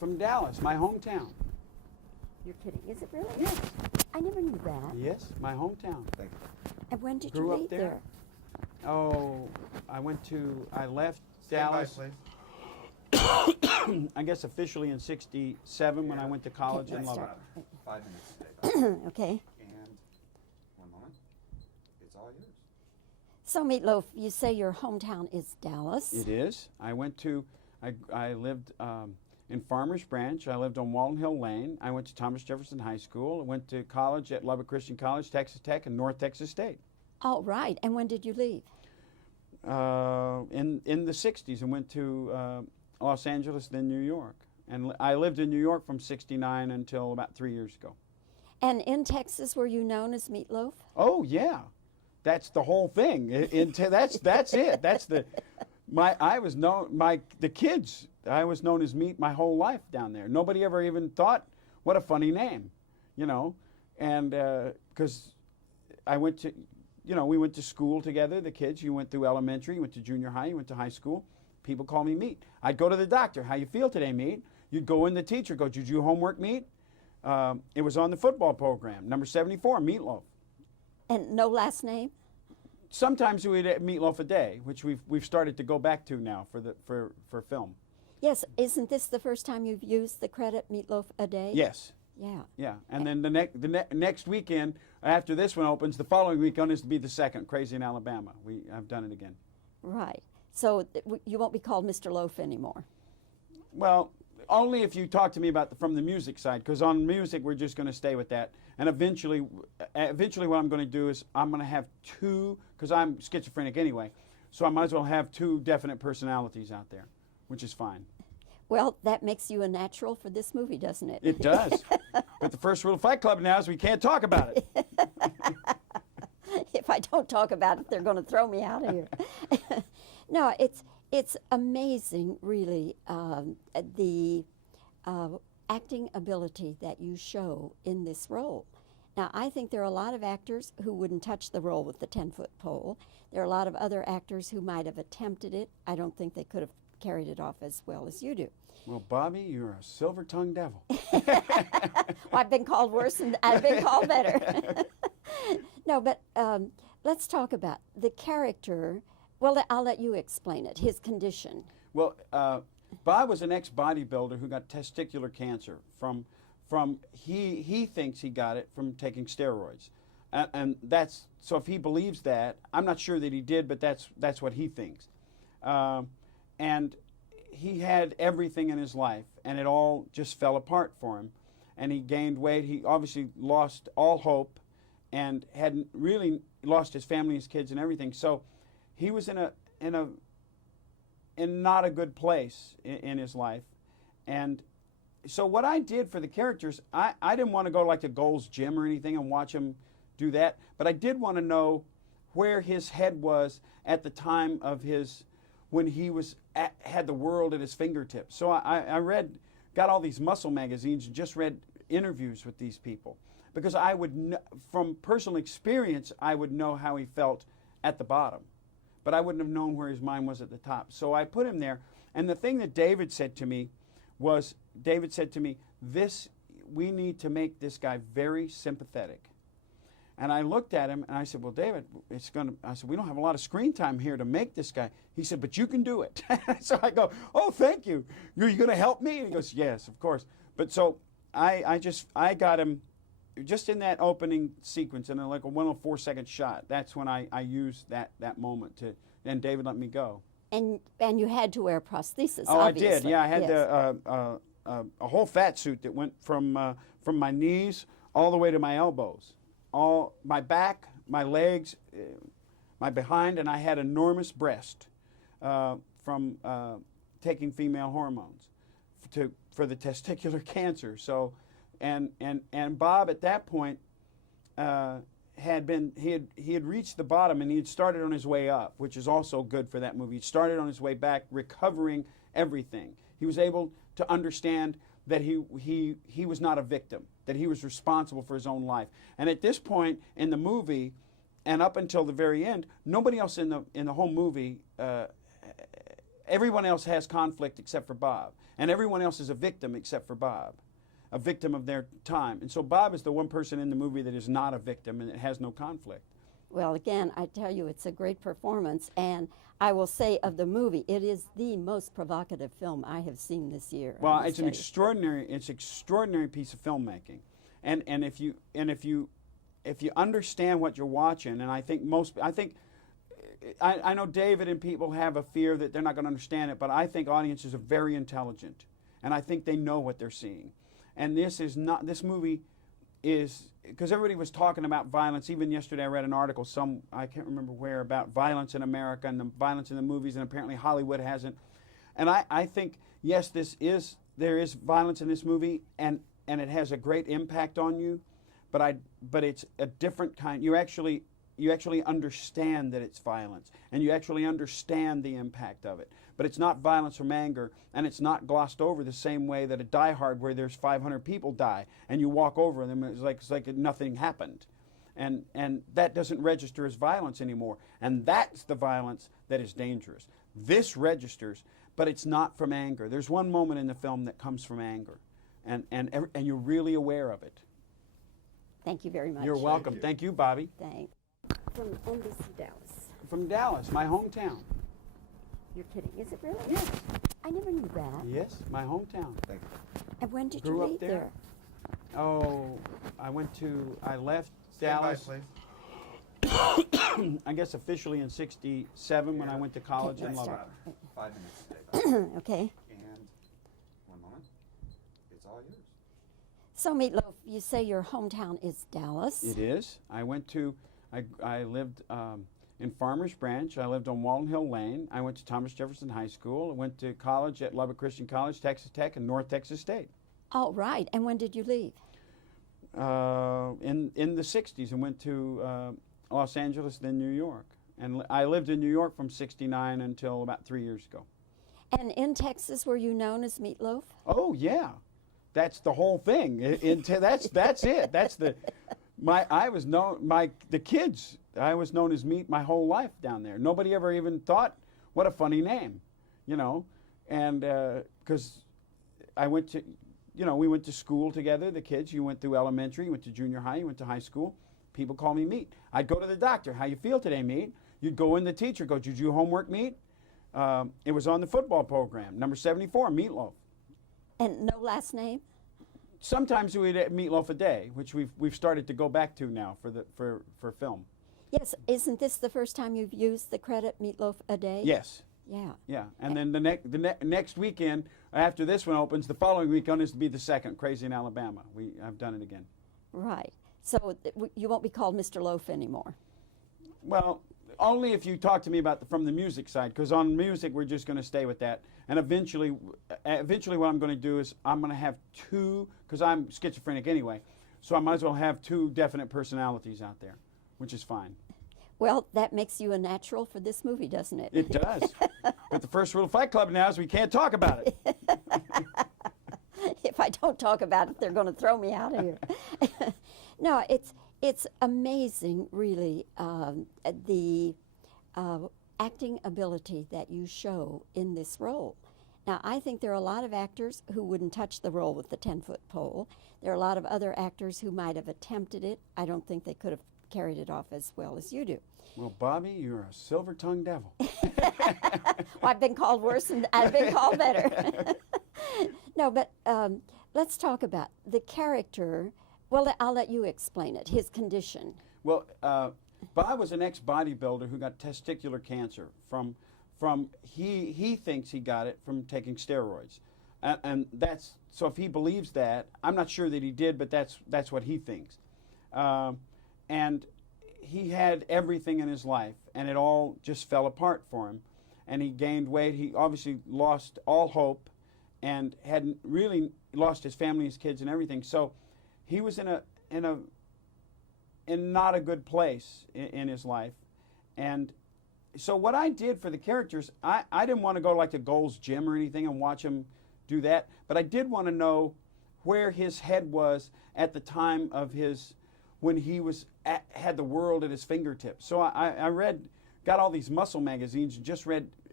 from Dallas, my hometown. You're kidding. Is it really? Yes. I never knew that. Yes, my hometown. Thank you. And when did Grew you up leave there. there? Oh, I left Stand by, Dallas, please. I guess officially in 67 when I went to college Okay, in let's Lubbock. start. 5 minutes today. Okay. And one moment. It's all yours. So, Meatloaf, you say your hometown is Dallas. It is. I lived in Farmers Branch. I lived on Walton Hill Lane. I went to Thomas Jefferson High School. I went to college at Lubbock Christian College, Texas Tech, and North Texas State. All right. And when did you leave? In the 60s, and went to Los Angeles, then New York. And I lived in New York from 69 until about 3 years ago. And in Texas, were you known as Meatloaf? Oh, yeah. That's the whole thing. That's it. That's the the kids. I was known as Meat my whole life down there. Nobody ever even thought, what a funny name, you know. And because I went to, we went to school together, the kids. You went through elementary, you went to junior high, you went to high school. People call me Meat. I'd go to the doctor. How you feel today, Meat? You'd go in, the teacher go, did you do homework, Meat? It was on the football program, number 74, Meatloaf. And no last name? Sometimes we'd eat Meatloaf a day, which we've started to go back to now for film. Yes. Isn't this the first time you've used the credit Meatloaf a day? Yes. Yeah. Yeah. And then the next weekend after this one opens, the following weekend is to be the second, Crazy in Alabama. I've done it again. Right. So you won't be called Mr. Loaf anymore. Well, only if you talk to me about from the music side, because on music we're just going to stay with that. And eventually what I'm going to do is I'm going to have two, because I'm schizophrenic anyway, so I might as well have two definite personalities out there, which is fine. Well, that makes you a natural for this movie, doesn't it? It does. But the first rule of Fight Club now is we can't talk about it. If I don't talk about it, they're going to throw me out of here. No, it's amazing, really, the acting ability that you show in this role. Now, I think there are a lot of actors who wouldn't touch the role with the 10-foot pole. There are a lot of other actors who might have attempted it. I don't think they could have carried it off as well as you do. Well, Bobbie, you're a silver-tongued devil. Well, I've been called worse and I've been called better. No, but let's talk about the character. Well, I'll let you explain it, his condition. Well, Bob was an ex-bodybuilder who got testicular cancer from he thinks he got it from taking steroids. And that's, so if he believes that, I'm not sure that he did, but that's what he thinks. And he had everything in his life, and it all just fell apart for him. And he gained weight. He obviously lost all hope and hadn't really lost his family, his kids, and everything. So he was in not a good place in his life. And so what I did for the characters, I didn't want to go like to Gold's Gym or anything and watch him do that, but I did want to know where his head was at the time of when he had the world at his fingertips. So I got all these muscle magazines and just read interviews with these people, because I would, from personal experience, I would know how he felt at the bottom, but I wouldn't have known where his mind was at the top. So I put him there, and the thing that David said to me was, we need to make this guy very sympathetic. And I looked at him and I said, well, David, I said, we don't have a lot of screen time here to make this guy. He said, but you can do it. So I go, oh, thank you. Are you going to help me? And he goes, yes, of course. But so I got him just in that opening sequence, and like a 104-second shot. That's when I used that moment and David let me go. And you had to wear a prosthesis, Oh, obviously. I did. Yeah, I had Yes. a whole fat suit that went from my knees all the way to my elbows, all my back, my legs, my behind, and I had enormous breast from taking female hormones for the testicular cancer. So, and Bob at that point he had reached the bottom, and he had started on his way up, which is also good for that movie. He started on his way back, recovering everything. He was able to understand that he was not a victim, that he was responsible for his own life. And at this point in the movie, and up until the very end, nobody else in the whole movie everyone else has conflict except for Bob, and everyone else is a victim except for Bob, a victim of their time. And so Bob is the one person in the movie that is not a victim and it has no conflict. Well, again, I tell you, it's a great performance, and I will say of the movie, it is the most provocative film I have seen this year. Well, it's an extraordinary piece of filmmaking, and if you understand what you're watching, and I know David and people have a fear that they're not going to understand it, but I think audiences are very intelligent, and I think they know what they're seeing, and this movie is, because everybody was talking about violence. Even yesterday I read an article, I can't remember where, about violence in America and the violence in the movies, and apparently Hollywood hasn't. And I think, yes, there is violence in this movie, and it has a great impact on you, but it's a different kind. You actually understand that it's violence, and you actually understand the impact of it. But it's not violence from anger, and it's not glossed over the same way that a Die Hard, where there's 500 people die, and you walk over them, it's like nothing happened. And that doesn't register as violence anymore. And that's the violence that is dangerous. This registers, but it's not from anger. There's one moment in the film that comes from anger, and you're really aware of it. Thank you very much. You're welcome. Thank you, Bobbie. Thanks. From NBC Dallas. From Dallas, my hometown. You're kidding, is it really? Yes. I never knew that. Yes, my hometown. Thank you. And when did Grew you up leave there. there? Oh, I left Stand by, Dallas, please. I guess officially in '67 when I went to college in let's Lubbock. start. 5 minutes today. Okay. And one moment. It's all yours. So, Meatloaf, you say your hometown is Dallas. It is. I lived in Farmers Branch. I lived on Walnut Hill Lane. I went to Thomas Jefferson High School. I went to college at Lubbock Christian College, Texas Tech, and North Texas State. All right. And when did you leave? In the '60s, and went to Los Angeles, then New York. And I lived in New York from '69 until about 3 years ago. And in Texas, were you known as Meatloaf? Oh yeah, that's the whole thing. That's it. That's the the kids. I was known as Meat my whole life down there. Nobody ever even thought, what a funny name, and because I went to, we went to school together, the kids. You went through elementary, you went to junior high, you went to high school. People call me Meat. I'd go to the doctor. How you feel today, Meat? You'd go in, the teacher go, did you do homework, Meat? It was on the football program, number 74, Meatloaf. And no last name? Sometimes we'd eat Meatloaf a day, which we've started to go back to now for film. Yes. Isn't this the first time you've used the credit Meatloaf a day? Yes. Yeah. Yeah, and then the next weekend after this one opens, the following weekend is to be the second, Crazy in Alabama. I've done it again. Right. So you won't be called Mr. Loaf anymore. Well, only if you talk to me from the music side, because on music we're just going to stay with that. And eventually what I'm going to do is I'm going to have two, because I'm schizophrenic anyway, so I might as well have two definite personalities out there, which is fine. Well, that makes you a natural for this movie, doesn't it? It does. But the first rule of Fight Club now is we can't talk about it. If I don't talk about it, they're going to throw me out of here. No, it's amazing, really, the acting ability that you show in this role. Now, I think there are a lot of actors who wouldn't touch the role with the 10-foot pole. There are a lot of other actors who might have attempted it. I don't think they could have carried it off as well as you do. Well, Bobbie, you're a silver-tongued devil. Well, I've been called worse and I've been called better. No, but let's talk about the character. Well, I'll let you explain it, his condition. Well, Bob was an ex-bodybuilder who got testicular cancer from he thinks he got it from taking steroids. And that's, so if he believes that, I'm not sure that he did, but that's what he thinks. And he had everything in his life, and it all just fell apart for him. And he gained weight. He obviously lost all hope and hadn't really lost his family, his kids, and everything. So he was in not a good place in his life. And so what I did for the characters, I didn't want to go like to Gold's Gym or anything and watch him do that, but I did want to know where his head was at the time of when he had the world at his fingertips. So I got all these muscle magazines and just read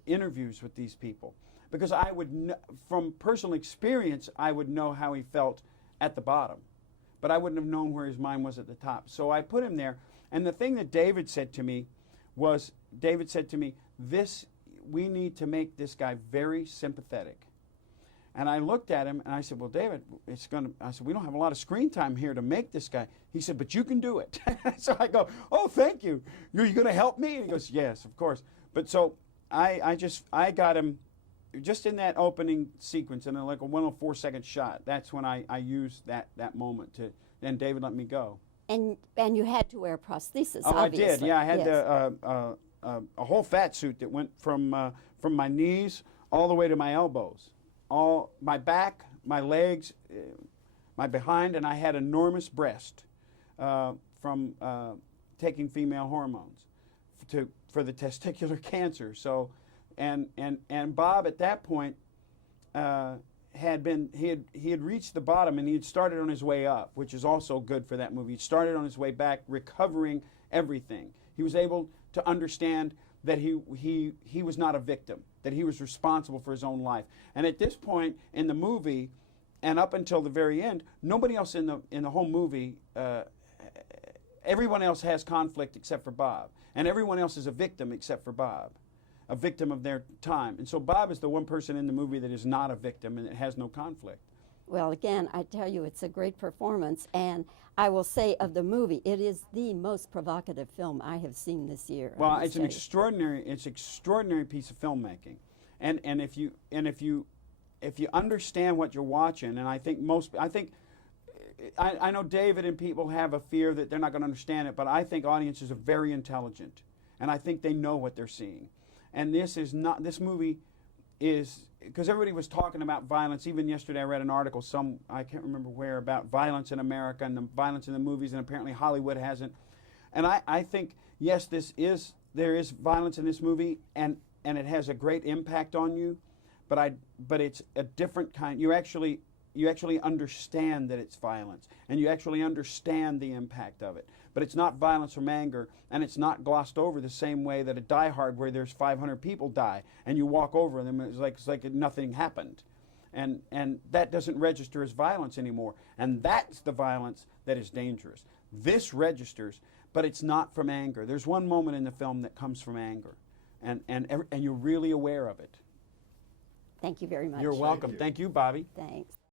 interviews with these people, because I would, from personal experience, I would know how he felt at the bottom, but I wouldn't have known where his mind was at the top. So I put him there, and the thing that David said to me was, we need to make this guy very sympathetic. And I looked at him and I said, well, David, I said, we don't have a lot of screen time here to make this guy. He said, but you can do it. So I go, oh, thank you. You're going to help me? And he goes, yes, of course. But so I got him just in that opening sequence, in like a 104-second shot. That's when I used that moment to, and David let me go. And you had to wear a prosthesis, Oh, obviously. I did. Yeah, I had Yes. a whole fat suit that went from my knees all the way to my elbows, all my back, my legs, my behind, and I had enormous breast from taking female hormones for the testicular cancer. So, and Bob at that point he had reached the bottom, and he had started on his way up, which is also good for that movie. He started on his way back, recovering everything. He was able to understand that he was not a victim, that he was responsible for his own life. And at this point in the movie, and up until the very end, nobody else in the whole movie, everyone else has conflict except for Bob, and everyone else is a victim except for Bob, a victim of their time. And so Bob is the one person in the movie that is not a victim and it has no conflict. Well, again, I tell you, it's a great performance, and I will say of the movie, it is the most provocative film I have seen this year. Well, it's an extraordinary piece of filmmaking, and if you understand what you're watching, and I know David and people have a fear that they're not going to understand it, but I think audiences are very intelligent, and I think they know what they're seeing, and this movie is, because everybody was talking about violence. Even yesterday I read an article, I can't remember where, about violence in America and the violence in the movies, and apparently Hollywood hasn't. And I think, yes, there is violence in this movie, and it has a great impact on you, but it's a different kind. You actually understand that it's violence, and you actually understand the impact of it. But it's not violence from anger, and it's not glossed over the same way that a Die Hard, where there's 500 people die, and you walk over them, and it's like nothing happened. And that doesn't register as violence anymore. And that's the violence that is dangerous. This registers, but it's not from anger. There's one moment in the film that comes from anger, and you're really aware of it. Thank you very much. You're welcome. Thank you, Bobbie. Thanks.